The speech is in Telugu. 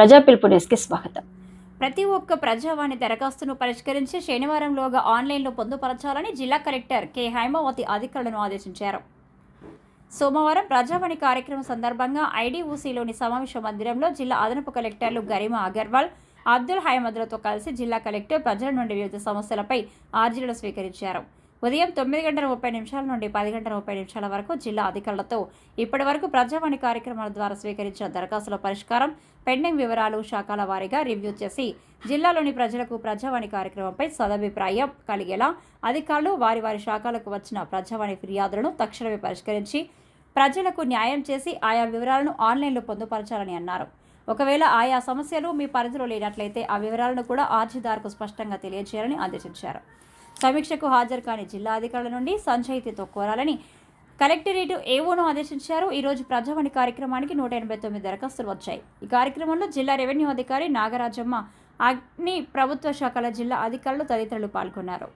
ప్రజా పిలుపు న్యూస్కి స్వాగతం. ప్రతి ఒక్క ప్రజావాణి దరఖాస్తును పరిష్కరించి శనివారంలోగా ఆన్లైన్లో పొందుపరచాలని జిల్లా కలెక్టర్ కె హైమావతి అధికారులను ఆదేశించారు. సోమవారం ప్రజావాణి కార్యక్రమం సందర్భంగా ఐడీఓసీలోని సమావేశ మందిరంలో జిల్లా అదనపు కలెక్టర్లు గరిమా అగర్వాల్, అబ్దుల్ హైమద్లతో కలిసి జిల్లా కలెక్టర్ ప్రజల నుండి వివిధ సమస్యలపై అర్జీలను స్వీకరించారు. ఉదయం 9:30 నుండి 10:30 వరకు జిల్లా అధికారులతో ఇప్పటి వరకు ప్రజావాణి కార్యక్రమాల ద్వారా స్వీకరించిన దరఖాస్తుల పరిష్కారం, పెండింగ్ వివరాలు శాఖల వారీగా రివ్యూ చేసి జిల్లాలోని ప్రజలకు ప్రజావాణి కార్యక్రమంపై సదభిప్రాయం కలిగేలా అధికారులు వారి వారి శాఖలకు వచ్చిన ప్రజావాణి ఫిర్యాదులను తక్షణమే పరిష్కరించి ప్రజలకు న్యాయం చేసి ఆయా వివరాలను ఆన్లైన్లో పొందుపరచాలని అన్నారు. ఒకవేళ ఆయా సమస్యలు మీ పరిధిలో లేనట్లయితే ఆ వివరాలను కూడా అర్జీదారుకు స్పష్టంగా తెలియజేయాలని ఆదేశించారు. సమీక్షకు హాజరు కాని జిల్లా అధికారుల నుండి సంజాయితీతో కోరాలని కలెక్టరేట్ ఏవోను ఆదేశించారు. ఈరోజు ప్రజావాణి కార్యక్రమానికి 189 దరఖాస్తులు వచ్చాయి. ఈ కార్యక్రమంలో జిల్లా రెవెన్యూ అధికారి నాగరాజమ్మ, అగ్ని ప్రభుత్వ శాఖల జిల్లా అధికారులు తదితరులు పాల్గొన్నారు.